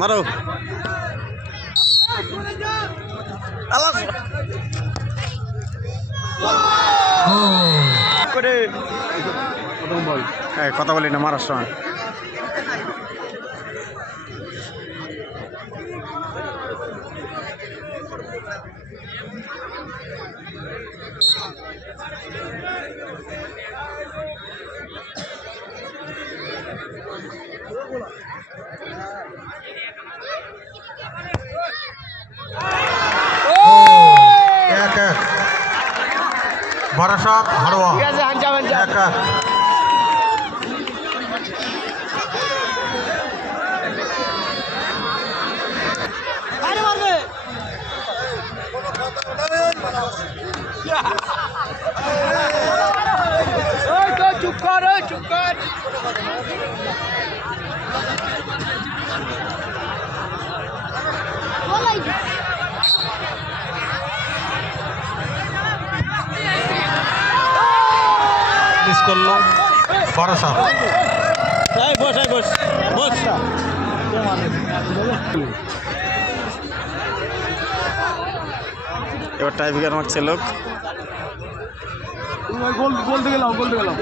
মারো। করে। এই, কথা বলি না মারার সময়। ভরসা হাড়োয়া এক এক। চুপ কর চুপ কর। মিস করল। বড় এই বস বস বস। এবার টাইপিকার মারছে লোক। গোল বলতে গেলাম গোল গেলাম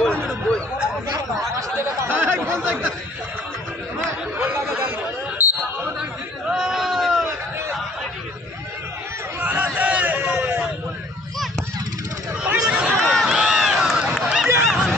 মিস করল তো ফটো তোল ফটো তোল চলো চলো আগে গেঞ্জি লিখে দাও তুই কি লিখে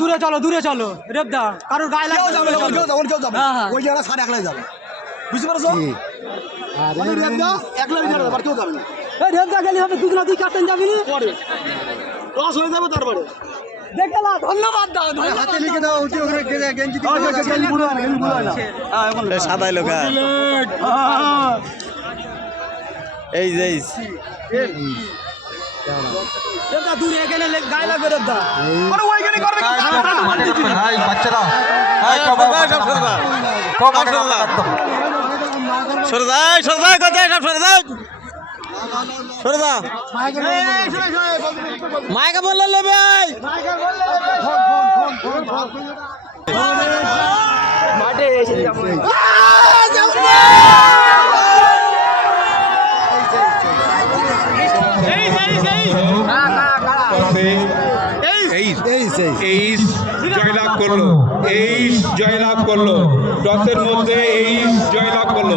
দূরে চলো দূরে চলো। রেবদা কারোর গায়ে লাগবে চলো। হ্যাঁ, হ্যাঁ। ওই জায়গা সাড়ে একলাই যাবে। বুঝতে পারছ? মানে আরে রেবদা একলাই যাবে আর কেউ যাবে না। এই রেবদা গেলে হবে দুদিন দুই ক্যাপ্টেন যাবি নি পরে। লস হয়ে যাবে তারপরে। ধন্যবাদ দাও হাতে লিখে দাও। উঠি ওখানে গেঞ্জি গেঞ্জি বুড়ো না, গেঞ্জি বুড়ো না। এই সাদাই লোক। এই যে দূরে গেলে গায়ে লাগবে রেবদা। আরে ওইখানে করবে কি? হাই বাচ্চারা হাই এই, বাবা, সব সরে দাও। সব সরে দাও। সরে দাও সরে দাও কোথায় সব সরে দাও সরে দাও মাইকে বললে নেবে এই। এই এইস জয়লাভ করল। এইস জয়লাভ করল। টসের মধ্যে এইস জয়লাভ করল।